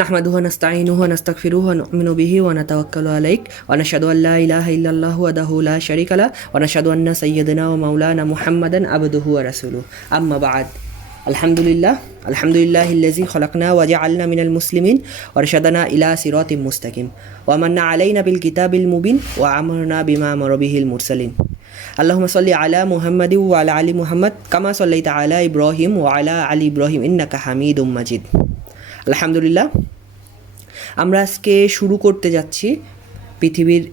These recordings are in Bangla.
نحمده ونستعينه ونستغفره ونؤمن به ونتوكل عليه ونشهد أن لا إله إلا الله وحده لا شريك له ونشهد أن سيدنا ومولانا محمدا عبده ورسوله أما بعد. الحمد لله الذي خلقنا وجعلنا من المسلمين ورشدنا إلى صراط مستقيم ومن علينا بالكتاب المبين وأمرنا بما أمر به المرسلين. اللهم صل على محمد وعلى آل محمد كما صليت على إبراهيم وعلى آل إبراهيم إنك حميد مجيد. আলহামদুলিল্লাহ, আমরা আজকে শুরু করতে যাচ্ছি পৃথিবীর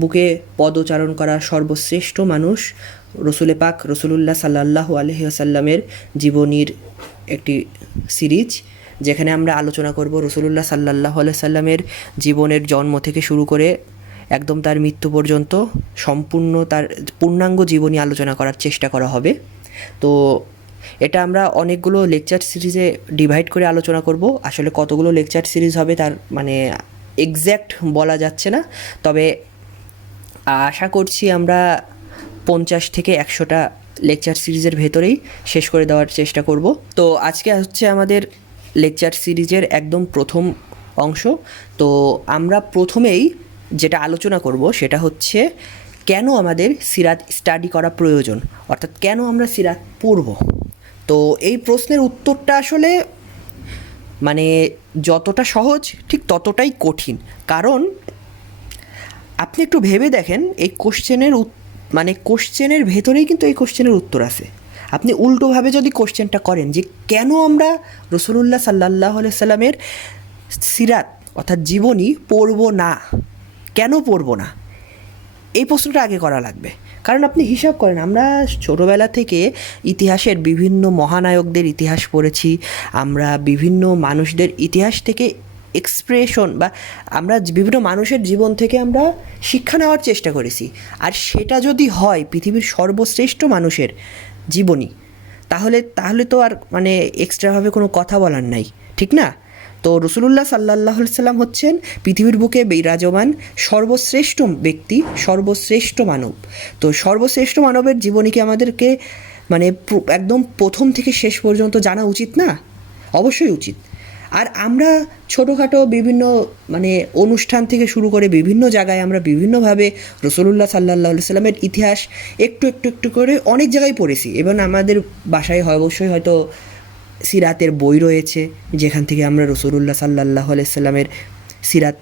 বুকে পদচারণ করা সর্বশ্রেষ্ঠ মানুষ রসুলে পাক রসুলুল্লাহ সাল্লাল্লাহু আলাইহি ওয়াসাল্লামের জীবনীর একটি সিরিজ, যেখানে আমরা আলোচনা করব রসুলুল্লাহ সাল্লাল্লাহু আলাইহি ওয়াসাল্লামের জীবনের জন্ম থেকে শুরু করে একদম তার মৃত্যু পর্যন্ত সম্পূর্ণ তার পূর্ণাঙ্গ জীবনী আলোচনা করার চেষ্টা করা হবে। তো এটা আমরা অনেকগুলো লেকচার সিরিজে ডিভাইড করে আলোচনা করব। আসলে কতগুলো লেকচার সিরিজ হবে তার এক্স্যাক্ট বলা যাচ্ছে না, তবে আশা করছি আমরা 50 থেকে 100টা লেকচার সিরিজের ভেতরেই শেষ করে দেওয়ার চেষ্টা করব। তো আজকে হচ্ছে আমাদের লেকচার সিরিজের একদম প্রথম অংশ। তো আমরা প্রথমেই যেটা আলোচনা করব সেটা হচ্ছে কেন আমাদের সিরাত স্টাডি করা প্রয়োজন, অর্থাৎ কেন আমরা সিরাত পড়ব। তো এই প্রশ্নের উত্তরটা আসলে যতটা সহজ ঠিক ততটাই কঠিন, কারণ আপনি একটু ভেবে দেখেন এই কোশ্চেনের ভেতরেই কিন্তু এই কোশ্চেনের উত্তর আছে। আপনি উল্টোভাবে যদি কোশ্চেনটা করেন যে কেন আমরা রসুলুল্লাহ সাল্লাল্লাহু আলাইহি সাল্লামের সিরাত অর্থাৎ জীবনী পড়ব না, কেন পড়ব না, এই প্রশ্নটা আগে করা লাগবে। কারণ আপনি হিসাব করেন, আমরা ছোটোবেলা থেকে ইতিহাসের বিভিন্ন মহানায়কদের ইতিহাস পড়েছি, আমরা বিভিন্ন মানুষদের ইতিহাস থেকে এক্সপ্রেশন বা আমরা বিভিন্ন মানুষের জীবন থেকে আমরা শিক্ষা নেওয়ার চেষ্টা করেছি। আর সেটা যদি হয় পৃথিবীর সর্বশ্রেষ্ঠ মানুষের জীবনী, তাহলে তো আর এক্সট্রাভাবে কোনো কথা বলার নাই, ঠিক না? তো রসুলুল্লাহ সাল্লাল্লাহু আলাইহি সাল্লাম হচ্ছেন পৃথিবীর বুকে বিরাজমান সর্বশ্রেষ্ঠ ব্যক্তি, সর্বশ্রেষ্ঠ মানব। তো সর্বশ্রেষ্ঠ মানবের জীবনীকে আমাদেরকে একদম প্রথম থেকে শেষ পর্যন্ত জানা উচিত না? অবশ্যই উচিত। আর আমরা ছোটোখাটো বিভিন্ন অনুষ্ঠান থেকে শুরু করে বিভিন্ন জায়গায় আমরা বিভিন্নভাবে রসুলুল্লাহ সাল্লাল্লাহু আলাইহি সাল্লামের ইতিহাস একটু করে অনেক জায়গায় পড়েছি, এবং আমাদের বাসায় অবশ্যই হয়তো সিরাতের বই রয়েছে যেখান থেকে আমরা রসুলুল্লাহ সাল্লাল্লাহু আলাইহি সাল্লামের সিরাত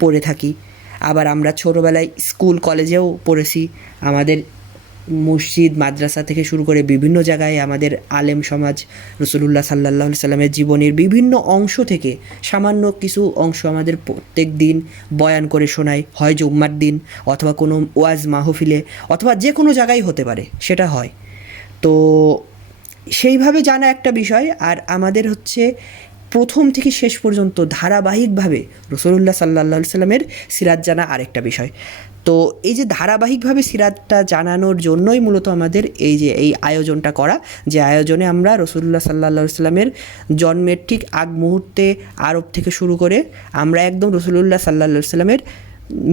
পড়ে থাকি। আবার আমরা ছোটোবেলায় স্কুল কলেজেও পড়েছি, আমাদের মসজিদ মাদ্রাসা থেকে শুরু করে বিভিন্ন জায়গায় আমাদের আলেম সমাজ রসুলুল্লাহ সাল্লাল্লাহু আলাইহি সাল্লামের জীবনের বিভিন্ন অংশ থেকে সামান্য কিছু অংশ আমাদের প্রত্যেক দিন বয়ান করে শোনায়, হয় জুম্মার দিন অথবা কোনো ওয়াজ মাহফিলে অথবা যে কোনো জায়গায় হতে পারে, সেটা হয়। তো সেইভাবে জানা একটা বিষয়, আর আমাদের হচ্ছে প্রথম থেকে শেষ পর্যন্ত ধারাবাহিকভাবে রসুলুল্লাহ সাল্লাল্লাহু আলাইহি সাল্লামের সিরাত জানা আরেকটা বিষয়। তো এই যে ধারাবাহিকভাবে সিরাতটা জানানোর জন্যই মূলত আমাদের এই আয়োজনটা করা, যে আয়োজনে আমরা রসুলুল্লাহ সাল্লাল্লাহু আলাইহি সাল্লামের জন্মের ঠিক আগ মুহূর্তে আরব থেকে শুরু করে আমরা একদম রসুলুল্লাহ সাল্লাল্লাহু আলাইহি সাল্লামের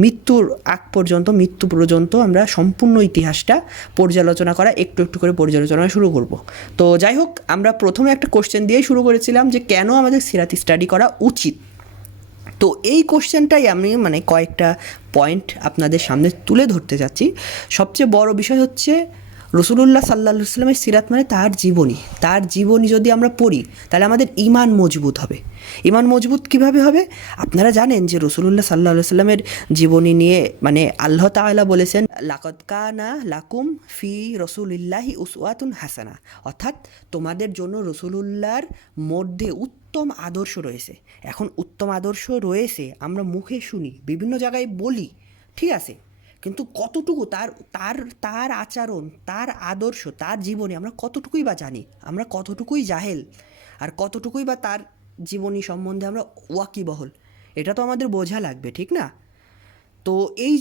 মৃত্যুর আগ পর্যন্ত, মৃত্যু পর্যন্ত আমরা সম্পূর্ণ ইতিহাসটা পর্যালোচনা করা একটু করে পর্যালোচনা শুরু করব। তো যাই হোক, আমরা প্রথমে একটা কোশ্চেন দিয়েই শুরু করেছিলাম যে কেন আমাদের সিরাত স্টাডি করা উচিত। তো এই কোশ্চেনটাই আমি কয়েকটা পয়েন্ট আপনাদের সামনে তুলে ধরতে যাচ্ছি। সবচেয়ে বড় বিষয় হচ্ছে রসুলুল্লাহ সাল্লাল্লাহু আলাইহি সাল্লামের সিরাত তার জীবনী যদি আমরা পড়ি তাহলে আমাদের ঈমান মজবুত হবে। ঈমান মজবুত কীভাবে হবে? আপনারা জানেন যে রসুলুল্লাহ সাল্লাল্লাহু আলাইহি সাল্লামের জীবনী নিয়ে আল্লাহ তাআলা বলেছেন, লাকাদ কানা লাকুম ফি রাসূলিল্লাহি উসওয়াতুন হাসানা, অর্থাৎ তোমাদের জন্য রসুলুল্লাহর মধ্যে উত্তম আদর্শ রয়েছে। এখন উত্তম আদর্শ রয়েছে আমরা মুখে শুনি, বিভিন্ন জায়গায় বলি, ঠিক আছে, কিন্তু কতটুকু তার আচরণ, তার আদর্শ, তার জীবনী আমরা কতটুকুই বা জানি, আমরা কতটুকুই জাহেল, আর কতটুকুই বা তার জীবনী সম্বন্ধে আমরা ওয়াকিবহল, এটা তো আমাদের বোঝা লাগবে, ঠিক না? তো এই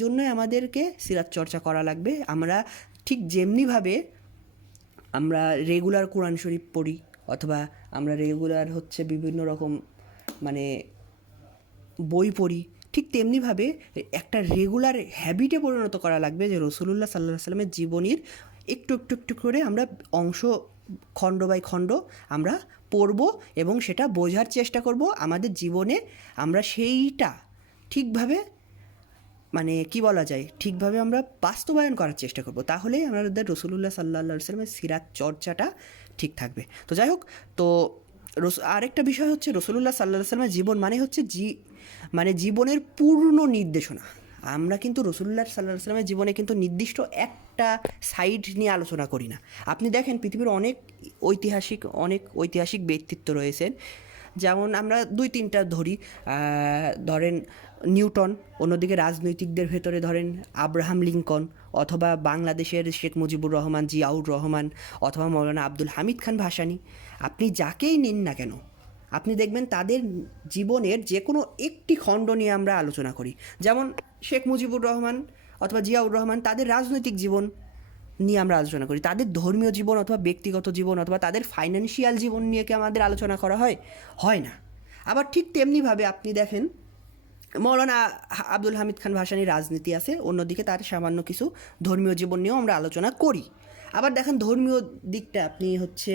জন্যই আমাদেরকে সিরাত চর্চা করা লাগবে। আমরা ঠিক যেমনিভাবে আমরা রেগুলার কোরআন শরীফ পড়ি অথবা আমরা রেগুলার বিভিন্ন রকম বই পড়ি, ঠিক তেমনিভাবে একটা রেগুলার হ্যাবিটে পরিণত করা লাগবে যে রসুলুল্লাহ সাল্লাল্লাহু আলাইহি সাল্লামের জীবনীর একটু করে আমরা অংশ খণ্ড বাই খণ্ড আমরা পড়ব এবং সেটা বোঝার চেষ্টা করব, আমাদের জীবনে আমরা সেইটা ঠিকভাবে মানে কি বলা যায়, ঠিকভাবে আমরা বাস্তবায়ন করার চেষ্টা করব, তাহলেই আমাদের রসুলুল্লাহ সাল্লাল্লাহু আলাইহি সাল্লামের সিরাত চর্চাটা ঠিক থাকবে। তো যাই হোক, তো আরেকটা বিষয় হচ্ছে রসুলুল্লাহ সাল্লাল্লাহু আলাইহি সাল্লামের জীবন মানে হচ্ছে মানে জীবনের পূর্ণ নির্দেশনা। আমরা কিন্তু রসুলুল্লাহ সাল্লাল্লাহু আলাইহি সাল্লামের জীবনে কিন্তু নির্দিষ্ট একটা সাইড নিয়ে আলোচনা করি না। আপনি দেখেন পৃথিবীর অনেক ঐতিহাসিক ব্যক্তিত্ব রয়েছেন, যেমন আমরা 2-3টা ধরেন নিউটন, অন্যদিকে রাজনৈতিকদের ভেতরে ধরেন আব্রাহাম লিঙ্কন, অথবা বাংলাদেশের শেখ মুজিবুর রহমান, জিয়াউর রহমান, অথবা মৌলানা আব্দুল হামিদ খান ভাসানী। আপনি যাকেই নিন না কেন, আপনি দেখবেন তাদের জীবনের যে কোনো একটি খণ্ড নিয়ে আমরা আলোচনা করি। যেমন শেখ মুজিবুর রহমান অথবা জিয়াউর রহমান, তাদের রাজনৈতিক জীবন নিয়ে আমরা আলোচনা করি। তাদের ধর্মীয় জীবন অথবা ব্যক্তিগত জীবন অথবা তাদের ফাইন্যান্সিয়াল জীবন নিয়ে কি আমাদের আলোচনা করা হয় না। আবার ঠিক তেমনিভাবে আপনি দেখেন মৌলানা আব্দুল হামিদ খান ভাসানীর রাজনীতি আছে, অন্যদিকে তার সামান্য কিছু ধর্মীয় জীবন নিয়েও আমরা আলোচনা করি। আবার দেখেন ধর্মীয় দিকটা আপনি হচ্ছে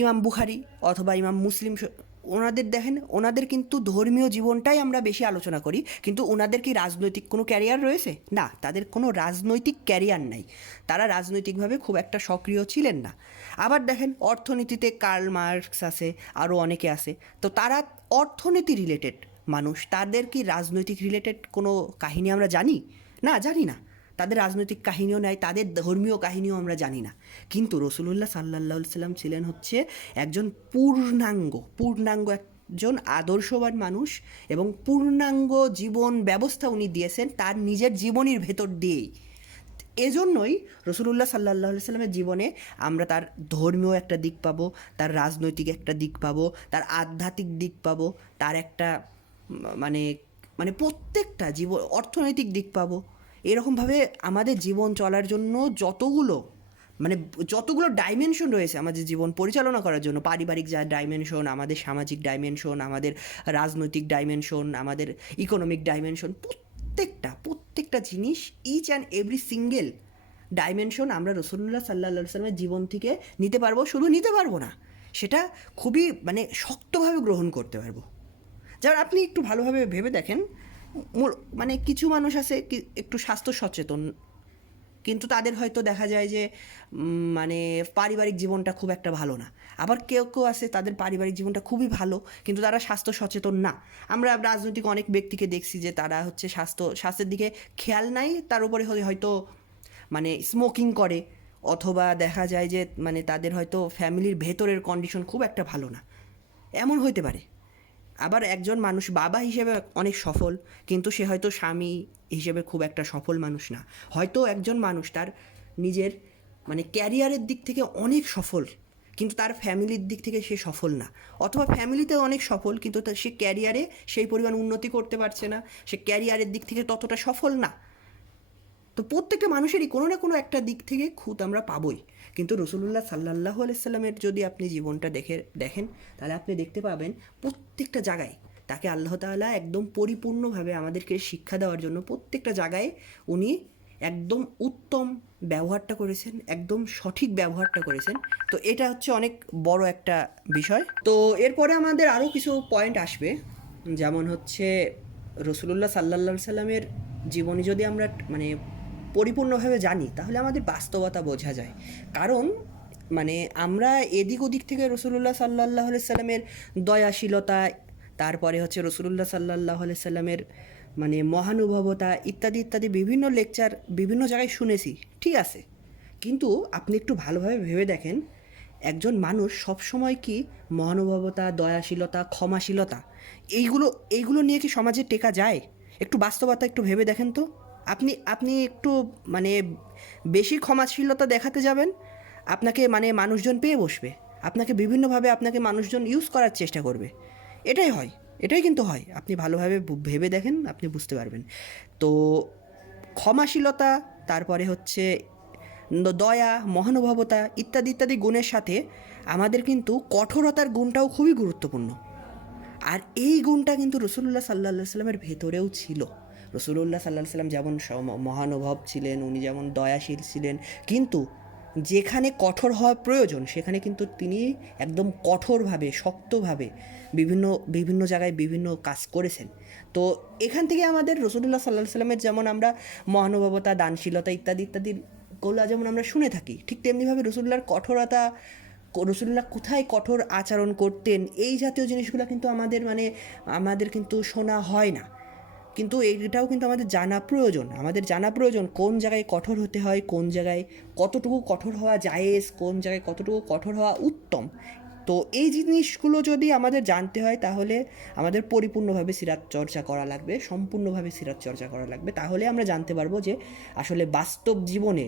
ইমাম বুখারী অথবা ইমাম মুসলিম, ওনাদের দেখেন, ওনাদের কিন্তু ধর্মীয় জীবনটাই আমরা বেশি আলোচনা করি, কিন্তু ওনাদের কি রাজনৈতিক কোনো ক্যারিয়ার রয়েছে? না, তাদের কোনো রাজনৈতিক ক্যারিয়ার নাই, তারা রাজনৈতিকভাবে খুব একটা সক্রিয় ছিলেন না। আবার দেখেন অর্থনীতিতে কার্ল মার্কস আছে, আরও অনেকে আছে, তো তারা অর্থনীতি রিলেটেড মানুষ, তাদের কি রাজনৈতিক রিলেটেড কোনো কাহিনী আমরা জানি? না, জানি না। তাদের রাজনৈতিক কাহিনীও নাই, তাদের ধর্মীয় কাহিনীও আমরা জানি না। কিন্তু রসুলুল্লাহ সাল্লাল্লাহু আলাইহি সাল্লাম ছিলেন হচ্ছে একজন পূর্ণাঙ্গ একজন আদর্শবান মানুষ, এবং পূর্ণাঙ্গ জীবন ব্যবস্থা উনি দিয়েছেন তার নিজের জীবনীর ভেতর দিয়েই। এজন্যই রসুলুল্লাহ সাল্লাল্লাহু আলাইহি সাল্লামের জীবনে আমরা তার ধর্মীয় একটা দিক পাবো, তার রাজনৈতিক একটা দিক পাবো, তার আধ্যাত্মিক দিক পাবো, তার একটা মানে প্রত্যেকটা অর্থনৈতিক দিক পাবো। এরকমভাবে আমাদের জীবন চলার জন্য যতগুলো ডাইমেনশন রয়েছে আমাদের জীবন পরিচালনা করার জন্য, পারিবারিক যা ডাইমেনশন, আমাদের সামাজিক ডাইমেনশন, আমাদের রাজনৈতিক ডাইমেনশন, আমাদের ইকোনমিক ডাইমেনশন, প্রত্যেকটা জিনিস, each and every single dimension আমরা রসুলুল্লাহ সাল্লাল্লাহু আলাইহি ওয়াসাল্লামের জীবন থেকে নিতে পারবো। শুধু নিতে পারবো না, সেটা খুবই শক্তভাবে গ্রহণ করতে পারবো। যেমন আপনি একটু ভালোভাবে ভেবে দেখেন, কিছু মানুষ আছে একটু স্বাস্থ্য সচেতন, কিন্তু তাদের হয়তো দেখা যায় যে পারিবারিক জীবনটা খুব একটা ভালো না। আবার কেউ আছে তাদের পারিবারিক জীবনটা খুবই ভালো, কিন্তু তারা স্বাস্থ্য সচেতন না। আমরা রাজনৈতিক অনেক ব্যক্তিকে দেখছি যে তারা হচ্ছে স্বাস্থ্যের দিকে খেয়াল নাই, তার উপরে হয়তো স্মোকিং করে, অথবা দেখা যায় যে তাদের হয়তো ফ্যামিলির ভেতরের কন্ডিশন খুব একটা ভালো না, এমন হইতে পারে। আবার একজন মানুষ বাবা হিসেবে অনেক সফল, কিন্তু সে হয়তো স্বামী হিসেবে খুব একটা সফল মানুষ না। হয়তো একজন মানুষ তার নিজের ক্যারিয়ারের দিক থেকে অনেক সফল, কিন্তু তার ফ্যামিলির দিক থেকে সে সফল না, অথবা ফ্যামিলিতেও অনেক সফল, কিন্তু সে ক্যারিয়ারে সেই পরিমাণ উন্নতি করতে পারছে না, সে ক্যারিয়ারের দিক থেকে ততটা সফল না। তো প্রত্যেকটা মানুষেরই কোনো না কোনো একটা দিক থেকে খুঁত আমরা পাবই। কিন্তু রসুলুল্লাহ সাল্লাল্লাহু আলাইহি সাল্লামের যদি আপনি জীবনটা দেখেন, তাহলে আপনি দেখতে পাবেন প্রত্যেকটা জায়গায় তাকে আল্লাহ তাআলা একদম পরিপূর্ণভাবে আমাদেরকে শিক্ষা দেওয়ার জন্য প্রত্যেকটা জায়গায় উনি একদম উত্তম ব্যবহারটা করেছেন, একদম সঠিক ব্যবহারটা করেছেন। তো এটা হচ্ছে অনেক বড় একটা বিষয়। তো এরপরে আমাদের আরও কিছু পয়েন্ট আসবে, যেমন হচ্ছে রসুলুল্লাহ সাল্লাল্লাহু আলাইহি সাল্লামের জীবনী যদি আমরা পরিপূর্ণভাবে জানি, তাহলে আমাদের বাস্তবতা বোঝা যায়। কারণ আমরা এদিক ওদিক থেকে রসুলুল্লাহ সাল্লাল্লাহু আলাইহি সাল্লামের দয়াশীলতা, তারপরে হচ্ছে রসুলুল্লাহ সাল্লাল্লাহু আলাইহি সাল্লামের মহানুভবতা ইত্যাদি বিভিন্ন লেকচার বিভিন্ন জায়গায় শুনেছি, ঠিক আছে। কিন্তু আপনি একটু ভালোভাবে ভেবে দেখেন, একজন মানুষ সবসময় কি মহানুভবতা, দয়াশীলতা, ক্ষমাশীলতা এইগুলো নিয়ে কি সমাজে টেকা যায়? একটু বাস্তবতা একটু ভেবে দেখেন তো। আপনি একটু বেশি ক্ষমাশীলতা দেখাতে যাবেন, আপনাকে মানুষজন পেয়ে বসবে, আপনাকে বিভিন্নভাবে মানুষজন ইউজ করার চেষ্টা করবে। এটাই কিন্তু হয়। আপনি ভালোভাবে ভেবে দেখেন, আপনি বুঝতে পারবেন। তো ক্ষমাশীলতা, তারপরে হচ্ছে দয়া, মহানুভবতা ইত্যাদি গুণের সাথে আমাদের কিন্তু কঠোরতার গুণটাও খুবই গুরুত্বপূর্ণ। আর এই গুণটা কিন্তু রসুলুল্লাহ সাল্লাল্লাহু আলাইহি সাল্লামের ভেতরেও ছিল। রসুলুল্লাহ সাল্লাল্লাহু আলাইহি সাল্লাম যেমন মহানুভব ছিলেন, উনি যেমন দয়াশীল ছিলেন, কিন্তু যেখানে কঠোর হওয়া প্রয়োজন সেখানে কিন্তু তিনি একদম কঠোরভাবে, শক্তভাবে বিভিন্ন বিভিন্ন জায়গায় বিভিন্ন কাজ করেছেন। তো এখান থেকে আমাদের রাসূলুল্লাহ সাল্লাল্লাহু আলাইহি সাল্লামের যেমন আমরা মহানুভবতা, দানশীলতা ইত্যাদি ইত্যাদিগুলো যেমন আমরা শুনে থাকি, ঠিক তেমনিভাবে রাসূলুল্লাহর কঠোরতা, রাসূলুল্লাহ কোথায় কঠোর আচরণ করতেন, এই জাতীয় জিনিসগুলো কিন্তু আমাদের কিন্তু শোনা হয় না। কিন্তু এটাও কিন্তু আমাদের জানা প্রয়োজন কোন জায়গায় কঠোর হতে হয়, কোন জায়গায় কতটুকু কঠোর হওয়া জায়েজ, কোন জায়গায় কতটুকু কঠোর হওয়া উত্তম। তো এই জিনিসগুলো যদি আমাদের জানতে হয় তাহলে আমাদের পরিপূর্ণভাবে সিরাত চর্চা করা লাগবে, সম্পূর্ণভাবে সিরাত চর্চা করা লাগবে। তাহলে আমরা জানতে পারবো যে আসলে বাস্তব জীবনে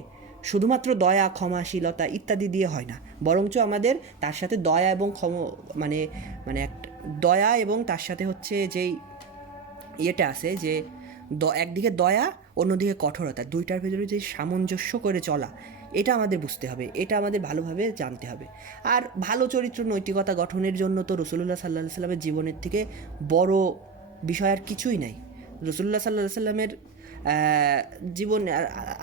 শুধুমাত্র দয়া, ক্ষমাশীলতা ইত্যাদি দিয়ে হয় না, বরঞ্চ আমাদের তার সাথে দয়া এবং মানে মানে এক দয়া এবং তার সাথে হচ্ছে যেই ইয়েটা আছে যে একদিকে দয়া, অন্যদিকে কঠোরতা, দুইটার ভেতরে যে সামঞ্জস্য করে চলা, এটা আমাদের বুঝতে হবে, এটা আমাদের ভালোভাবে জানতে হবে। আর ভালো চরিত্র নৈতিকতা গঠনের জন্য তো রাসূলুল্লাহ সাল্লাল্লাহু আলাইহি সাল্লামের জীবনের থেকে বড় বিষয় আর কিছুই নাই। রাসূলুল্লাহ সাল্লাল্লাহু আলাইহি সাল্লামের জীবন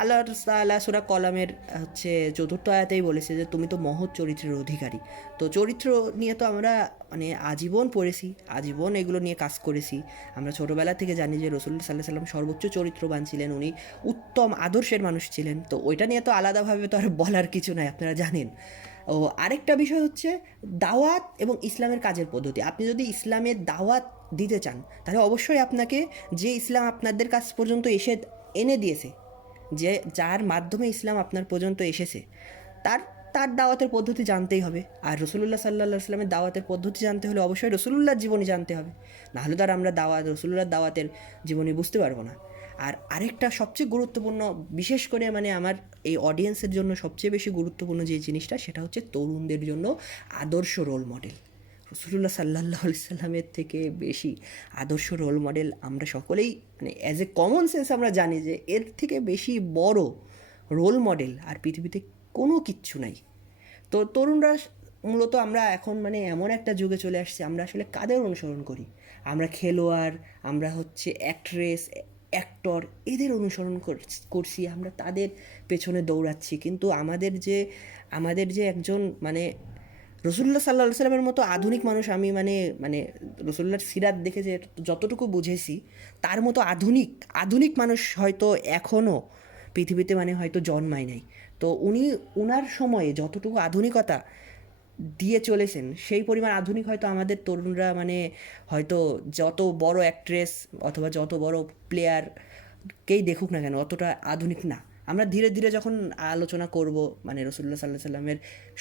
আল্লাহ তাআলা সূরা কলামের হচ্ছে ৪র্থ আয়াতেই বলেছে যে তুমি তো মহৎ চরিত্রের অধিকারী। তো চরিত্র নিয়ে তো আমরা আজীবন পড়েছি, আজীবন এগুলো নিয়ে কাজ করেছি। আমরা ছোটোবেলা থেকে জানি যে রাসূলুল্লাহ সাল্লাল্লাহু আলাইহি সাল্লাম সর্বোচ্চ চরিত্রবান ছিলেন, উনি উত্তম আদর্শের মানুষ ছিলেন। তো ওইটা নিয়ে তো আলাদাভাবে তো আর বলার কিছু নাই, আপনারা জানেন। ও আরেকটা বিষয় হচ্ছে দাওয়াত এবং ইসলামের কাজের পদ্ধতি। আপনি যদি ইসলামের দাওয়াত দিতে চান তাহলে অবশ্যই আপনাকে যে ইসলাম আপনাদের কাছ পর্যন্ত এনে দিয়েছে, যে যার মাধ্যমে ইসলাম আপনার পর্যন্ত এসেছে, তার তার দাওয়াতের পদ্ধতি জানতেই হবে। আর রাসূলুল্লাহ সাল্লাল্লাহু আলাইহি ওয়াসাল্লামের দাওয়াতের পদ্ধতি জানতে হলে অবশ্যই রাসূলুল্লাহর জীবনী জানতে হবে, নাহলে তো আর আমরা রাসূলুল্লাহর দাওয়াতের জীবনী বুঝতে পারবো না। আর আরেকটা সবচেয়ে গুরুত্বপূর্ণ, বিশেষ করে আমার এই অডিয়েন্সের জন্য সবচেয়ে বেশি গুরুত্বপূর্ণ যে জিনিসটা, সেটা হচ্ছে তরুণদের জন্য আদর্শ রোল মডেল। রাসূলুল্লাহ সাল্লাল্লাহু আলাইহি সাল্লামের থেকে বেশি আদর্শ রোল মডেল আমরা সকলেই অ্যাজ এ কমন সেন্স আমরা জানি যে এর থেকে বেশি বড় রোল মডেল আর পৃথিবীতে কোনো কিচ্ছু নাই। তো তরুণরা মূলত আমরা এখন এমন একটা যুগে চলে আসছি, আমরা আসলে কাদের অনুসরণ করি? আমরা খেলোয়াড়, আমরা হচ্ছে অ্যাক্ট্রেস, অ্যাক্টর, এদের অনুসরণ করছি, আমরা তাদের পেছনে দৌড়াচ্ছি। কিন্তু আমাদের যে একজন রাসূলুল্লাহ সাল্লাল্লাহু আলাইহি সাল্লামের মতো আধুনিক মানুষ, আমি রাসূলুল্লাহর সিরাত দেখে যে যতটুকু বুঝেছি, তার মতো আধুনিক মানুষ হয়তো এখনও পৃথিবীতে হয়তো জন্মায় নাই। তো উনার সময়ে যতটুকু আধুনিকতা দিয়ে চলেছেন, সেই পরিমাণ আধুনিক হয়তো আমাদের তরুণরা হয়তো যত বড় অ্যাক্ট্রেস অথবা যত বড় প্লেয়ারকেই দেখুক না কেন, অতটা আধুনিক না। আমরা ধীরে ধীরে যখন আলোচনা করব রাসূলুল্লাহ সাল্লাল্লাহু আলাইহি সাল্লামের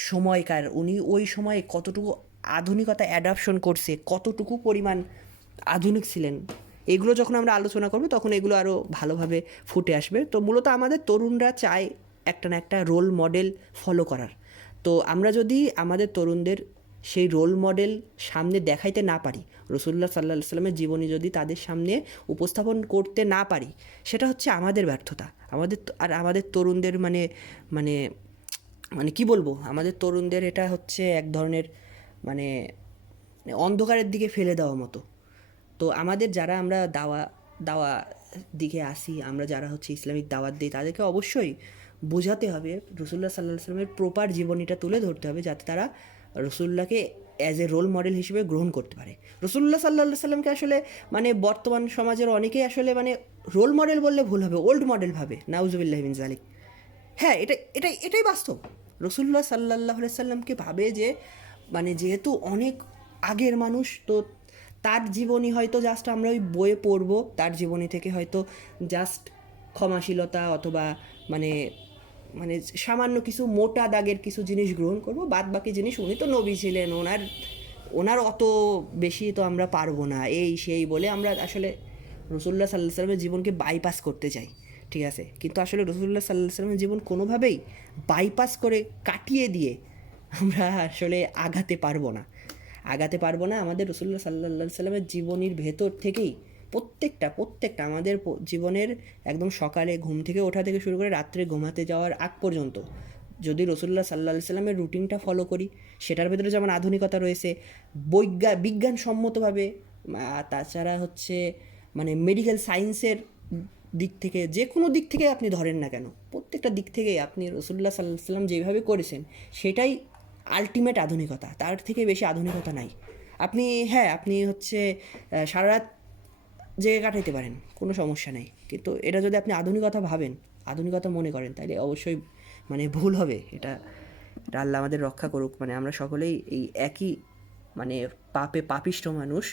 সময়কার, উনি ওই সময়ে কতটুকু আধুনিকতা অ্যাডাপশন করছে, কতটুকু পরিমাণ আধুনিক ছিলেন, এগুলো যখন আমরা আলোচনা করব তখন এগুলো আরও ভালোভাবে ফুটে আসবে। তো মূলত আমাদের তরুণরা চায় একটা না একটা রোল মডেল ফলো করার। তো আমরা যদি আমাদের তরুণদের সেই রোল মডেল সামনে দেখাইতে না পারি, রাসূলুল্লাহ সাল্লাল্লাহু আলাইহি সাল্লামের জীবনী যদি তাদের সামনে উপস্থাপন করতে না পারি, সেটা হচ্ছে আমাদের ব্যর্থতা। আমাদের তরুণদের কি বলবো, আমাদের তরুণদের এটা হচ্ছে এক ধরনের অন্ধকারের দিকে ফেলে দেওয়ার মতো। তো আমাদের যারা আমরা দাওয়া দিকে আসি, আমরা যারা হচ্ছে ইসলামিক দাওয়াত দিই, তাদেরকে অবশ্যই বোঝাতে হবে, রাসূলুল্লাহ সাল্লাল্লাহু আলাইহি সাল্লামের প্রপার জীবনীটা তুলে ধরতে হবে, যাতে তারা রাসূলুল্লাহকে অ্যাজ এ রোল মডেল হিসেবে গ্রহণ করতে পারে। রাসূলুল্লাহ সাল্লাল্লাহু আলাইহি সাল্লামকে আসলে বর্তমান সমাজের অনেকেই আসলে রোল মডেল বললে ভুল হবে, ওল্ড মডেল ভাবে। নাউজুবিল্লাহি মিন যালিক। হ্যাঁ, এটাই বাস্তব। রাসূলুল্লাহ সাল্লাল্লাহু আলাইহি সাল্লামকে ভাবে যে যেহেতু অনেক আগের মানুষ, তো তার জীবনী হয়তো জাস্ট আমরা ওই বইয়ে পড়বো, তার জীবনী থেকে হয়তো জাস্ট ক্ষমাশীলতা অথবা সামান্য কিছু মোটা দাগের কিছু জিনিস গ্রহণ করব, বাদ বাকি জিনিস, উনি তো নবী ছিলেন, ওনার অত বেশি তো আমরা পারবো না, এই সেই বলে আমরা আসলে রাসূলুল্লাহ সাল্লাল্লাহু আলাইহি সাল্লামের জীবনকে বাইপাস করতে চাই। ঠিক আছে, কিন্তু আসলে রাসূলুল্লাহ সাল্লাল্লাহু আলাইহি সাল্লামের জীবন কোনোভাবেই বাইপাস করে কাটিয়ে দিয়ে আমরা আসলে আগাতে পারবো না। আমাদের রাসূলুল্লাহ সাল্লাল্লাহু আলাইহি সাল্লামের জীবনীর ভেতর থেকেই প্রত্যেকটা আমাদের জীবনের একদম সকালে ঘুম থেকে ওঠা থেকে শুরু করে রাত্রে ঘুমাতে যাওয়ার আগ পর্যন্ত যদি রাসূলুল্লাহ সাল্লাল্লাহু আলাইহি সাল্লামের রুটিনটা ফলো করি, সেটার ভেতরে যেমন আধুনিকতা রয়েছে, বিজ্ঞানসম্মতভাবে, তাছাড়া হচ্ছে মেডিকেল সায়েন্সের দিক থেকে, যে কোনো দিক থেকে আপনি ধরেন না কেন, প্রত্যেকটা দিক থেকে আপনি রসুল্লাহ সাল্লাহ সাল্লাম যেভাবে করেছেন সেটাই আলটিমেট আধুনিকতা, তার থেকে বেশি আধুনিকতা নাই। আপনি হ্যাঁ আপনি হচ্ছে সারা রাত জেগে কাটাইতে পারেন, কোনো সমস্যা নেই, কিন্তু এটা যদি আপনি আধুনিকতা ভাবেন, আধুনিকতা মনে করেন, তাহলে অবশ্যই মানে ভুল হবে। এটা এটা আল্লাহ আমাদের রক্ষা করুক। মানে আমরা সকলেই এই একই মানে পাপিষ্ঠ মানুষ।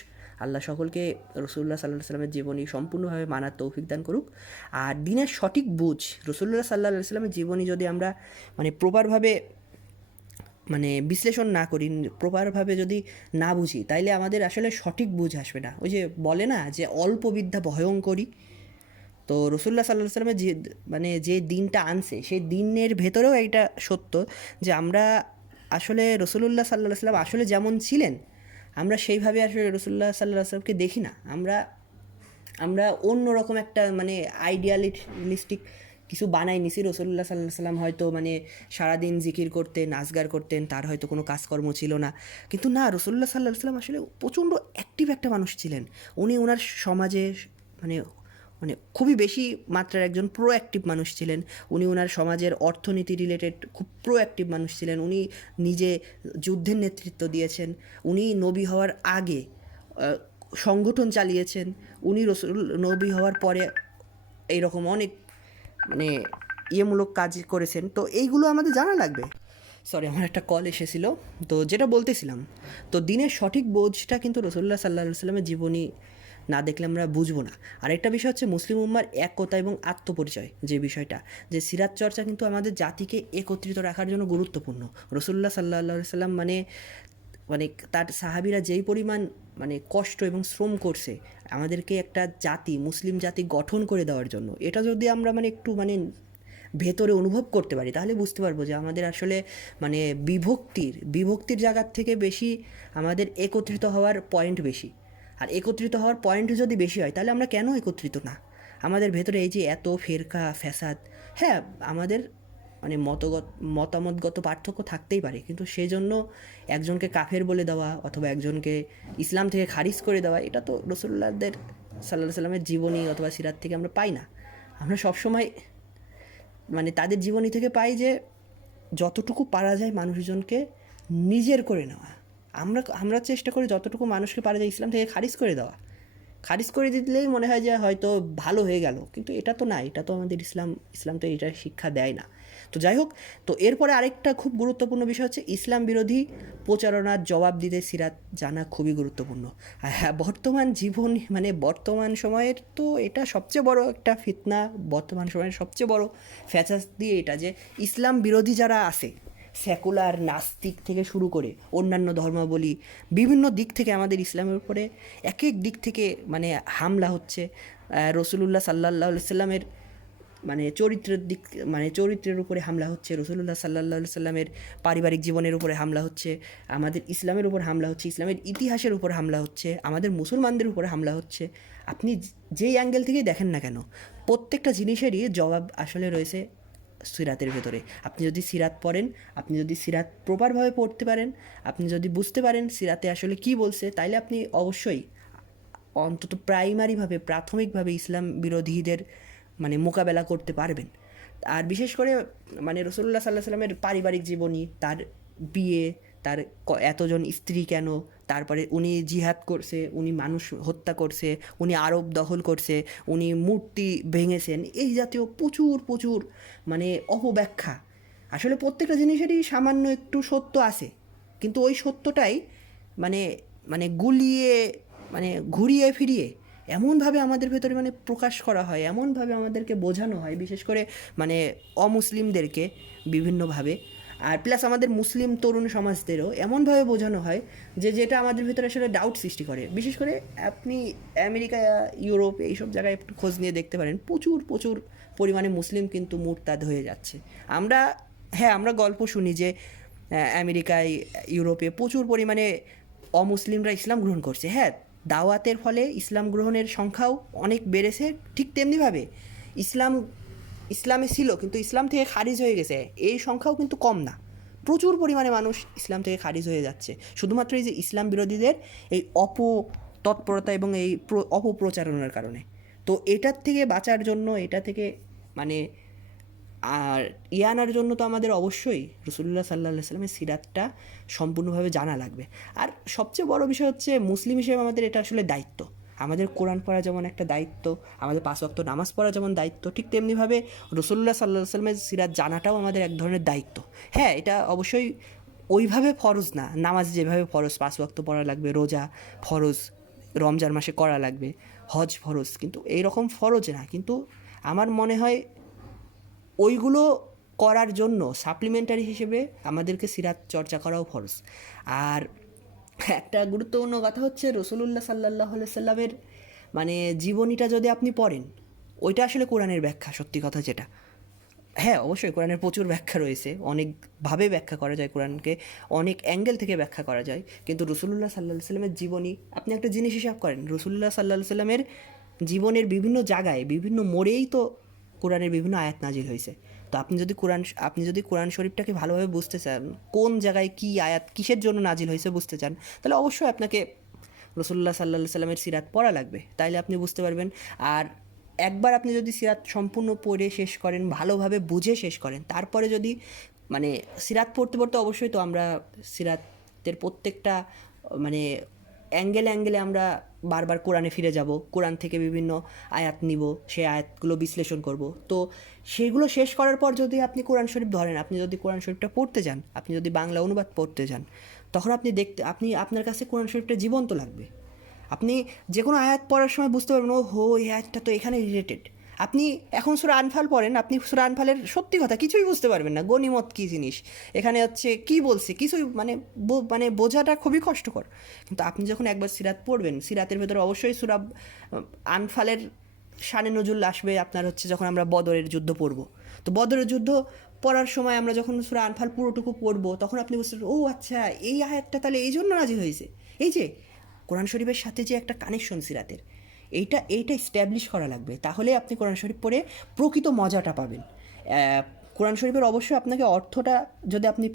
আল্লাহ সকলকে রসুল্লাহ সাল্লাহ সাল্লামের জীবনী সম্পূর্ণভাবে মানার তৌফিক দান করুক। আর দিনের সঠিক বুঝ, রসুল্লাহ সাল্লাহ সাল্লামের জীবনী যদি আমরা মানে প্রপারভাবে মানে বিশ্লেষণ না করি, প্রপারভাবে যদি না বুঝি, তাইলে আমাদের আসলে সঠিক বুঝ আসবে না। ওই যে বলে না যে অল্প বিদ্যা ভয়ঙ্করী, তো রসুল্লাহ সাল্লাহ সাল্লামের যে মানে যে দিনটা আনছে সেই দিনের ভেতরেও এইটা সত্য যে আমরা আসলে রসুল্লাহ সাল্লাহ সাল্লাম আসলে যেমন ছিলেন আমরা সেইভাবে আসলে রসুল্লাহ সাল্লাহ সাল্লামকে দেখি না। আমরা আমরা অন্যরকম একটা মানে আইডিয়ালিস্টিক কিছু বানাই নিছি। রসুল্লাহ সাল্লাহ সাল্লাম হয়তো মানে সারাদিন জিকির করতেন, নাচগার করতেন, তার হয়তো কোনো কাজকর্ম ছিল না, কিন্তু না, রসুল্লাহ সাল্লাহ সাল্লাম আসলে প্রচণ্ড অ্যাক্টিভ একটা মানুষ ছিলেন। উনি ওনার সমাজে মানে মানে খুবই বেশি মাত্রার একজন প্রোঅ্যাক্টিভ মানুষ ছিলেন। উনি ওনার সমাজের অর্থনীতি রিলেটেড খুব প্রোঅ্যাক্টিভ মানুষ ছিলেন। উনি নিজে যুদ্ধের নেতৃত্ব দিয়েছেন। উনি নবী হওয়ার আগে সংগঠন চালিয়েছেন। উনি নবী হওয়ার পরে এইরকম অনেক মানে ইয়েমূলক কাজ করেছেন। তো এইগুলো আমাদের জানা লাগবে। সরি, আমার একটা কল এসেছিলো। তো যেটা বলতেছিলাম, তো দিনের সঠিক বোঝটা কিন্তু রসুল্লাহ সাল্লাহ সাল্লামের জীবনী না দেখলে আমরা বুঝবো না। আরেকটা বিষয় হচ্ছে মুসলিম উম্মার একতা এবং আত্মপরিচয়, যে বিষয়টা, যে সিরাত চর্চা কিন্তু আমাদের জাতিকে একত্রিত রাখার জন্য গুরুত্বপূর্ণ। রসুল্লাহ সাল্লাহ সাল্লাম মানে মানে তার সাহাবিরা যেই পরিমাণ মানে কষ্ট এবং শ্রম করছে আমাদেরকে একটা জাতি, মুসলিম জাতি গঠন করে দেওয়ার জন্য, এটা যদি আমরা মানে একটু মানে ভেতরে অনুভব করতে পারি, তাহলে বুঝতে পারবো যে আমাদের আসলে মানে বিভক্তির জায়গার থেকে বেশি আমাদের একত্রিত হওয়ার পয়েন্ট বেশি। আর একত্রিত হওয়ার পয়েন্ট যদি বেশি হয়, তাহলে আমরা কেন একত্রিত না? আমাদের ভেতরে এই যে এত ফেরকা ফ্যাসাদ, হ্যাঁ আমাদের মানে মতামতগত পার্থক্য থাকতেই পারে, কিন্তু সেই জন্য একজনকে কাফের বলে দেওয়া অথবা একজনকে ইসলাম থেকে খারিজ করে দেওয়া, এটা তো রসুল্লাহদের সাল্লাহ সাল্লামের জীবনী অথবা সিরাত থেকে আমরা পাই না। আমরা সবসময় মানে তাদের জীবনী থেকে পাই যে যতটুকু পারা যায় মানুষজনকে নিজের করে নেওয়া। আমরা চেষ্টা করি যতটুকু মানুষকে পারা যায় ইসলাম থেকে খারিজ করে দেওয়া। খারিজ করে দিলেই মনে হয় যে হয়তো ভালো হয়ে গেল, কিন্তু এটা তো না, এটা তো আমাদের ইসলাম তো এটা শিক্ষা দেয় না। তো যাই হোক, তো এরপরে আরেকটা খুব গুরুত্বপূর্ণ বিষয় হচ্ছে ইসলাম বিরোধী প্রচারণার জবাব দিতে সিরাত জানা খুবই গুরুত্বপূর্ণ। হ্যাঁ, বর্তমান জীবন মানে বর্তমান সময়ের তো এটা সবচেয়ে বড় একটা ফিতনা, বর্তমান সময়ের সবচেয়ে বড় ফ্যাসাদ দিয়ে এটা যে ইসলাম বিরোধী যারা আছে, সেকুলার নাস্তিক থেকে শুরু করে অন্যান্য ধর্মাবলী, বিভিন্ন দিক থেকে আমাদের ইসলামের উপরে এক এক দিক থেকে মানে হামলা হচ্ছে। রসুলুল্লাহ সাল্লাহ সাল্লামের মানে চরিত্রের উপরে হামলা হচ্ছে, রসুলুল্লাহ সাল্লাহ সাল্লামের পারিবারিক জীবনের উপরে হামলা হচ্ছে, আমাদের ইসলামের উপর হামলা হচ্ছে, ইসলামের ইতিহাসের উপর হামলা হচ্ছে, আমাদের মুসলমানদের উপরে হামলা হচ্ছে। আপনি যেই অ্যাঙ্গেল থেকেই দেখেন না কেন, প্রত্যেকটা জিনিসেরই জবাব আসলে রয়েছে সিরাতের ভেতরে। আপনি যদি সিরাত পড়েন, আপনি যদি সিরাত প্রপারভাবে পড়তে পারেন, আপনি যদি বুঝতে পারেন সিরাতে আসলে কী বলছে, তাইলে আপনি অবশ্যই অন্তত প্রাথমিকভাবে ইসলাম বিরোধীদের মানে মোকাবেলা করতে পারবেন। আর বিশেষ করে মানে রসুল্লাহ সাল্লাহ সাল্লামের পারিবারিক জীবনী, তার বিয়ে, তার এতজন স্ত্রী কেন, তারপরে উনি জিহাদ করছে, উনি মানুষ হত্যা করছে, উনি আরব দখল করছে, উনি মূর্তি ভেঙেছেন, এই জাতীয় প্রচুর মানে অপব্যাখ্যা। আসলে প্রত্যেকটা জিনিসেরই সামান্য একটু সত্য আছে, কিন্তু ওই সত্যটাই মানে মানে গুলিয়ে মানে ঘুরিয়ে ফিরিয়ে এমনভাবে আমাদের ভেতরে মানে প্রকাশ করা হয়, এমনভাবে আমাদেরকে বোঝানো হয়, বিশেষ করে মানে অমুসলিমদেরকে বিভিন্নভাবে, আর প্লাস আমাদের মুসলিম তরুণ সমাজদেরও এমনভাবে বোঝানো হয় যে যেটা আমাদের ভিতরে আসলে ডাউট সৃষ্টি করে। বিশেষ করে আপনি আমেরিকা, ইউরোপ এইসব জায়গায় একটু খোঁজ নিয়ে দেখতে পারেন, প্রচুর পরিমাণে মুসলিম কিন্তু মুরতাদ হয়ে যাচ্ছে। আমরা গল্প শুনি যে আমেরিকায়, ইউরোপে প্রচুর পরিমাণে অমুসলিমরা ইসলাম গ্রহণ করছে। হ্যাঁ, দাওয়াতের ফলে ইসলাম গ্রহণের সংখ্যাও অনেক বেড়েছে, ঠিক তেমনিভাবে ইসলামে ছিল কিন্তু ইসলাম থেকে খারিজ হয়ে গেছে, এই সংখ্যাও কিন্তু কম না। প্রচুর পরিমাণে মানুষ ইসলাম থেকে খারিজ হয়ে যাচ্ছে শুধুমাত্র এই যে ইসলাম বিরোধীদের এই অপতৎপরতা এবং এই অপপ্রচারণার কারণে। তো এটার থেকে বাঁচার জন্য, এটা থেকে মানে আর আনার জন্য তো আমাদের অবশ্যই রসুল্লাহ সাল্লাহ সাল্লামের সিরাতটা সম্পূর্ণভাবে জানা লাগবে। আর সবচেয়ে বড় বিষয় হচ্ছে মুসলিম হিসেবে আমাদের এটা আসলে দায়িত্ব। আমাদের কোরআন পড়া যেমন একটা দায়িত্ব, আমাদের 5 ওয়াক্ত নামাজ পড়া যেমন দায়িত্ব, ঠিক তেমনিভাবে রসুল্লাহ সাল্লাহ সাল্লামের সিরাত জানাটাও আমাদের এক ধরনের দায়িত্ব। হ্যাঁ, এটা অবশ্যই ওইভাবে ফরজ না, নামাজ যেভাবে ফরজ 5 ওয়াক্ত পড়া লাগবে, রোজা ফরজ রমজান মাসে করা লাগবে, হজ ফরজ, কিন্তু এইরকম ফরজ না। কিন্তু আমার মনে হয় ওইগুলো করার জন্য সাপ্লিমেন্টারি হিসেবে আমাদেরকে সিরাত চর্চা করাও ফরজ। আর একটা গুরুত্বপূর্ণ কথা হচ্ছে রসুলুল্লাহ সাল্লাহ সাল্লামের মানে জীবনীটা যদি আপনি পড়েন, ওইটা আসলে কোরআনের ব্যাখ্যা, সত্যি কথা যেটা। হ্যাঁ, অবশ্যই কোরআনের প্রচুর ব্যাখ্যা রয়েছে, অনেকভাবে ব্যাখ্যা করা যায় কোরআনকে, অনেক অ্যাঙ্গেল থেকে ব্যাখ্যা করা যায়। কিন্তু রসুলুল্লাহ সাল্লাহ সাল্লামের জীবনী, আপনি একটা জিনিস হিসাব করেন, রসুলুল্লাহ সাল্লাহ সাল্লামের জীবনের বিভিন্ন জায়গায়, বিভিন্ন মোড়েই তো কোরআনের বিভিন্ন আয়াত নাজিল হয়েছে। তো আপনি যদি কোরআন শরীফটাকে ভালোভাবে বুঝতে চান, কোন জায়গায় কী আয়াত কিসের জন্য নাজিল হয়েছে বুঝতে চান, তাহলে অবশ্যই আপনাকে রসুল্লাহ সাল্লাহ সাল্লামের সিরাত পড়া লাগবে, তাইলে আপনি বুঝতে পারবেন। আর একবার আপনি যদি সিরাত সম্পূর্ণ পড়ে শেষ করেন, ভালোভাবে বুঝে শেষ করেন, তারপরে যদি মানে সিরাত পড়তে পড়তে অবশ্যই তো আমরা সিরাতের প্রত্যেকটা মানে অ্যাঙ্গেলে আমরা বারবার কোরআনে ফিরে যাব, কোরআন থেকে বিভিন্ন আয়াত নিব, সেই আয়াতগুলো বিশ্লেষণ করব। তো সেইগুলো শেষ করার পর যদি আপনি কোরআন শরীফ ধরেন, আপনি যদি কোরআন শরীফটা পড়তে যান, আপনি যদি বাংলা অনুবাদ পড়তে যান, তখন আপনার কাছে কোরআন শরীফটা জীবন্ত লাগবে। আপনি যে কোনো আয়াত পড়ার সময় বুঝতে পারবেন, ও হো, এই আয়াতটা তো এখানে রিলেটেড। আপনি এখন সূরা আনফাল পড়েন, আপনি সূরা আনফালের সত্যি কথা কিছুই বুঝতে পারবেন না, গনিমত কী জিনিস, এখানে হচ্ছে কী বলছে, কিছুই মানে বোঝাটা খুবই কষ্টকর। কিন্তু আপনি যখন একবার সিরাত পড়বেন, সিরাতের ভেতরে অবশ্যই সূরা আনফালের শানে নজুল আসবে আপনার হচ্ছে যখন আমরা বদরের যুদ্ধ পড়ব। তো বদরের যুদ্ধ পড়ার সময় আমরা যখন সূরা আনফাল পুরোটুকু পড়ব, তখন আপনি বুঝতে পারবেন, ও আচ্ছা, এই আয়াতটা তাহলে এই জন্য নাজিল হয়েছে। এই যে কোরআন শরীফের সাথে যে একটা কানেকশন সিরাতের, এইটা স্ট্যাবলিশ করা লাগবে, তাহলে আপনি কোরআন শরীফ পড়ে প্রকৃত মজাটা পাবেন। কোরআন শরীফের অবশ্যই আপনাকে অর্থটা যদি আপনি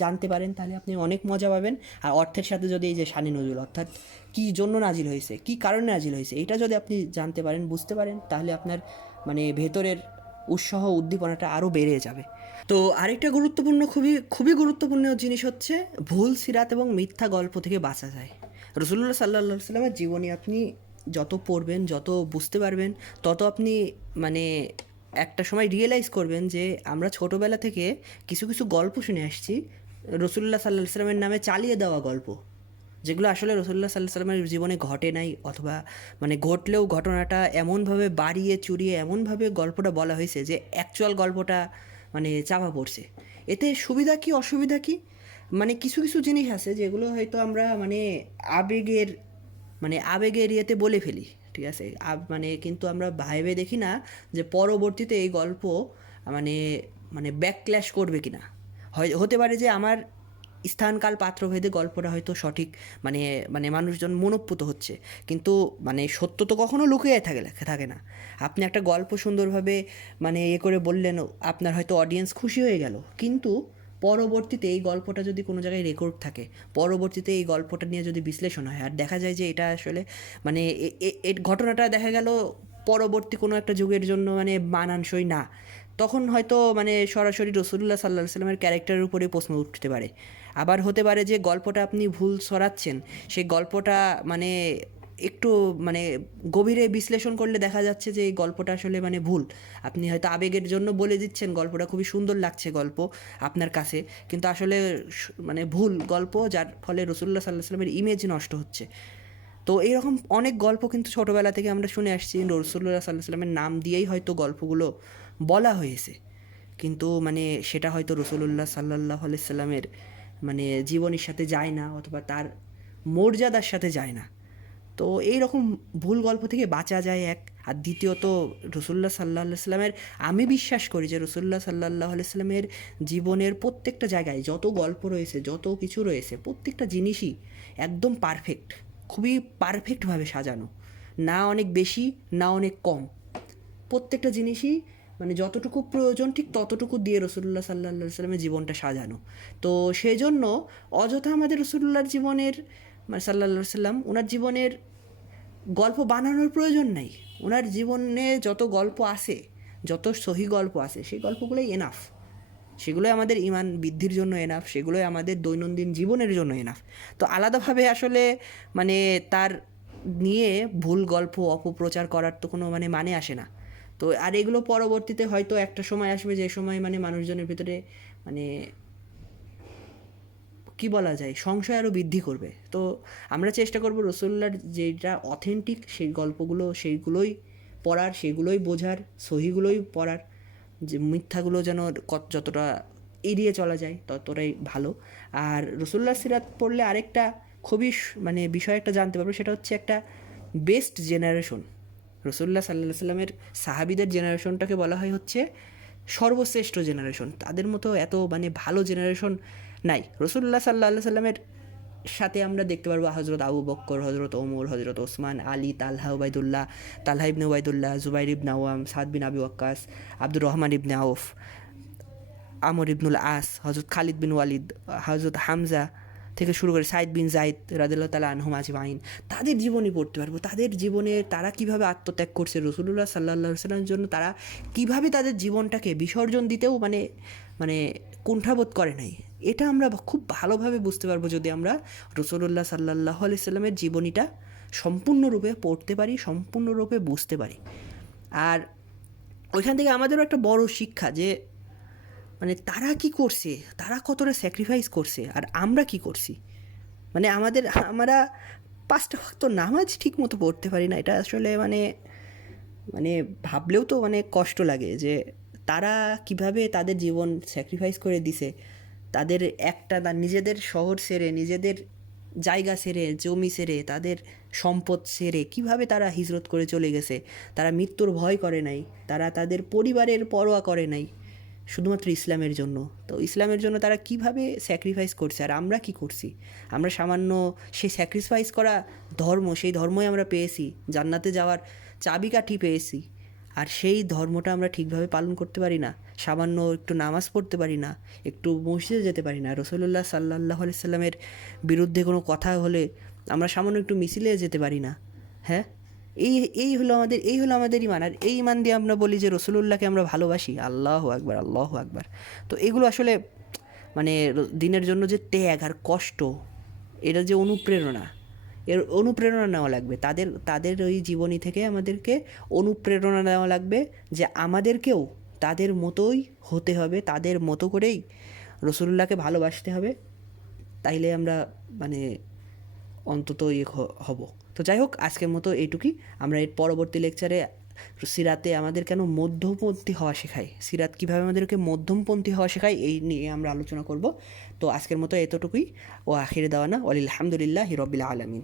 জানতে পারেন, তাহলে আপনি অনেক মজা পাবেন। আর অর্থের সাথে যদি এই যে শানে নজুল, অর্থাৎ কী জন্য নাজিল হয়েছে, কী কারণে নাজিল হয়েছে, এইটা যদি আপনি জানতে পারেন, বুঝতে পারেন, তাহলে আপনার মানে ভেতরের উৎসাহ উদ্দীপনাটা আরও বেড়ে যাবে। তো আরেকটা খুবই গুরুত্বপূর্ণ জিনিস হচ্ছে ভুল সিরাত এবং মিথ্যা গল্প থেকে বাঁচা যায়। রসুল্লাহ সাল্লাহ সাল্লামের জীবনী আপনি যত পড়বেন, যত বুঝতে পারবেন, তত আপনি মানে একটা সময় রিয়েলাইজ করবেন যে আমরা ছোটোবেলা থেকে কিছু কিছু গল্প শুনে আসছি রসুল্লাহ সাল্লাহ সাল্লামের নামে চালিয়ে দেওয়া গল্প, যেগুলো আসলে রসুল্লাহ সাল্লাহ সাল্লামের জীবনে ঘটে নাই, অথবা মানে ঘটলেও ঘটনাটা এমনভাবে বাড়িয়ে চুরিয়ে এমনভাবে গল্পটা বলা হয়েছে যে অ্যাকচুয়াল গল্পটা মানে চাপা পড়ছে। এতে সুবিধা কি অসুবিধা কি, মানে কিছু কিছু জিনিস আছে যেগুলো হয়তো আমরা আবেগের ইয়েতে বলে ফেলি, ঠিক আছে, কিন্তু আমরা ভাইবে দেখি না যে পরবর্তীতে এই গল্প মানে মানে ব্যাকক্ল্যাশ করবে কি না। হতে পারে যে আমার স্থানকাল পাত্রভেদে গল্পটা হয়তো সঠিক মানে মানে মানুষজন মনোপ্রুত হচ্ছে, কিন্তু মানে সত্য তো কখনো লুকিয়ে থাকে না। আপনি একটা গল্প সুন্দরভাবে মানে করে বললেন, আপনার হয়তো অডিয়েন্স খুশি হয়ে গেল, কিন্তু পরবর্তীতে এই গল্পটা যদি কোনো জায়গায় রেকর্ড থাকে, পরবর্তীতে এই গল্পটা নিয়ে যদি বিশ্লেষণ হয় আর দেখা যায় যে এটা আসলে মানে এই ঘটনাটা দেখা গেল পরবর্তী কোনো একটা যুগের জন্য মানে মানানসই না, তখন হয়তো মানে সরাসরি রসুল্লাহ সাল্লাহ সাল্লামের ক্যারেক্টারের উপরে প্রশ্ন উঠতে পারে। আবার হতে পারে যে গল্পটা আপনি ভুল সরাচ্ছেন, সেই গল্পটা মানে একটু মানে গভীরে বিশ্লেষণ করলে দেখা যাচ্ছে যে এই গল্পটা আসলে মানে ভুল। আপনি হয়তো আবেগের জন্য বলে দিচ্ছেন গল্পটা খুবই সুন্দর লাগছে গল্প আপনার কাছে, কিন্তু আসলে মানে ভুল গল্প, যার ফলে রসুল্লাহ সাল্লাহ সাল্লামের ইমেজ নষ্ট হচ্ছে। তো এইরকম অনেক গল্প কিন্তু ছোটোবেলা থেকে আমরা শুনে আসছি, রসুল্লাহ সাল্লাহ সাল্লামের নাম দিয়েই হয়তো গল্পগুলো বলা হয়েছে, কিন্তু মানে সেটা হয়তো রসুল্লাহ সাল্লাহ সাল্লামের মানে জীবনের সাথে যায় না, অথবা তার মর্যাদার সাথে যায় না। তো এই রকম ভুল গল্প থেকে বাঁচা যায় এক। আর দ্বিতীয়ত রসুল্লাহ সাল্লাহ সাল্লামের, আমি বিশ্বাস করি যে রসুল্লাহ সাল্লাহ সাল্লামের জীবনের প্রত্যেকটা জায়গায় যত গল্প রয়েছে, যত কিছু রয়েছে, প্রত্যেকটা জিনিসই একদম পারফেক্ট, খুবই পারফেক্টভাবে সাজানো, না অনেক বেশি না অনেক কম, প্রত্যেকটা জিনিসই মানে যতটুকু প্রয়োজন ঠিক ততটুকু দিয়ে রসুল্লাহ সাল্লাহ সাল্লামের জীবনটা সাজানো। তো সেই জন্য অযথা আমাদের রসুল্লাহর জীবনের মানে সাল্লাহ সাল্লাম ওনার জীবনের গল্প বানানোর প্রয়োজন নাই। ওনার জীবনে যত গল্প আছে, যত সহি গল্প আছে, সেই গল্পগুলোই এনাফ। সেগুলোই আমাদের ইমান বৃদ্ধির জন্য এনাফ, সেগুলোই আমাদের দৈনন্দিন জীবনের জন্য এনাফ। তো আলাদাভাবে আসলে মানে তার নিয়ে ভুল গল্প অপপ্রচার করার তো কোনো মানে আসে না। তো আর এগুলো পরবর্তীতে হয়তো একটা সময় আসবে, যে সময় মানে মানুষজনের ভিতরে মানে কি বলা যায়, সংশয় আরও বৃদ্ধি করবে। তো আমরা চেষ্টা করব রসুল্লাহর যেটা অথেন্টিক সেই গল্পগুলো, সেইগুলোই পড়ার, সেগুলোই বোঝার, সহিগুলোই পড়ার, যে মিথ্যাগুলো যেন যতটা এড়িয়ে চলা যায় ততটাই ভালো। আর রসুল্লাহ সিরাত পড়লে আরেকটা খুবই মানে বিষয় একটা জানতে পারবো, সেটা হচ্ছে একটা বেস্ট জেনারেশন। রসুল্লাহ সাল্লাহ সাল্লামের সাহাবিদের জেনারেশনটাকে বলা হয় হচ্ছে সর্বশ্রেষ্ঠ জেনারেশন। তাদের মতো এত মানে ভালো জেনারেশন নাই। রসুল্লাহ সাল্লাহ সাল্লামের সাথে আমরা দেখতে পারবো হজরত আবু বক্কর, হজরত ওমর, হজরত ওসমান, আলী, তালহা ইবনে উবাইদুল্লাহ, জুবাইর ইবনে আওয়াম, সাদ বিন আবি ওয়াক্কাস, আব্দুর রহমান ইবনে আউফ, আমর ইবনুল আস, হজরত খালিদ বিন ওয়ালিদ, হজরত হামজা থেকে শুরু করে সাইদ বিন জাইদ রাদিয়াল্লাহু তাআলা আনহুম আজমাইন। তাদের জীবনী পড়তে পারবো, তাদের জীবনে তারা কীভাবে আত্মত্যাগ করছে রাসূলুল্লাহ সাল্লাল্লাহু আলাইহি ওয়াসাল্লামের জন্য, তারা কীভাবে তাদের জীবনটাকে বিসর্জন দিতেও মানে মানে কুণ্ঠাবোধ করে নাই। এটা আমরা খুব ভালোভাবে বুঝতে পারবো যদি আমরা রাসূলুল্লাহ সাল্লাল্লাহু আলাইহি ওয়াসাল্লামের জীবনীটা সম্পূর্ণরূপে পড়তে পারি, সম্পূর্ণরূপে বুঝতে পারি। আর ওইখান থেকে আমাদেরও একটা বড় শিক্ষা, যে মানে তারা কি করছে, তারা কতটা স্যাক্রিফাইস করছে, আর আমরা কি করছি। মানে আমরা 5টা ওয়াক্ত নামাজ ঠিক মতো পড়তে পারি না। এটা আসলে মানে মানে ভাবলেও তো মানে কষ্ট লাগে, যে তারা কিভাবে তাদের জীবন স্যাক্রিফাইস করে দিছে। তাদের নিজেদের শহর ছেড়ে, নিজেদের জায়গা ছেড়ে, জমি ছেড়ে, তাদের সম্পদ ছেড়ে কীভাবে তারা হিজরত করে চলে গেছে। তারা মৃত্যুর ভয় করে নাই, তারা তাদের পরিবারের পরোয়া করে নাই, শুধুমাত্র ইসলামের জন্য। তো ইসলামের জন্য তারা কিভাবে স্যাক্রিফাইস করছে, আর আমরা কি করছি। আমরা সামান্য সেই স্যাক্রিফাইস করা ধর্ম, সেই ধর্মই আমরা পেয়েছি, জান্নাতে যাওয়ার চাবিকাঠি পেয়েছি, আর সেই ধর্মটা আমরা ঠিকভাবে পালন করতে পারি না। সামান্য একটু নামাজ পড়তে পারি না, একটু মসজিদে যেতে পারি না। রাসূলুল্লাহ সাল্লাল্লাহু আলাইহি সাল্লামের বিরুদ্ধে কোনো কথা হলে আমরা সামান্য একটু মিছিলে যেতে পারি না। হ্যাঁ, এই হলো আমাদের ইমান। আর এই ইমান দিয়ে আমরা বলি যে রাসূলুল্লাহকে আমরা ভালোবাসি। আল্লাহু আকবার, আল্লাহু আকবার। তো এগুলো আসলে মানে দিনের জন্য যে ত্যাগ আর কষ্ট, এটা যে অনুপ্রেরণা নেওয়া লাগবে। তাদের ওই জীবনী থেকে আমাদেরকে অনুপ্রেরণা নেওয়া লাগবে, যে আমাদেরকেও তাদের মতোই হতে হবে, তাদের মতো করেই রাসূলুল্লাহকে ভালোবাসতে হবে। তাইলে আমরা মানে অন্তত হব। তো যাই হোক, আজকের মতো এইটুকুই। আমরা এর পরবর্তী লেকচারে সিরাতে আমাদের কেন মধ্যমপন্থী হওয়া শেখায়, সিরাত কীভাবে আমাদেরকে মধ্যমপন্থী হওয়া শেখায়, এই নিয়ে আমরা আলোচনা করব। তো আজকের মতো এতটুকুই। ও আখিরে দাওয়ানা ওয়ালিল হামদুলিল্লাহি রাব্বিল আলামিন।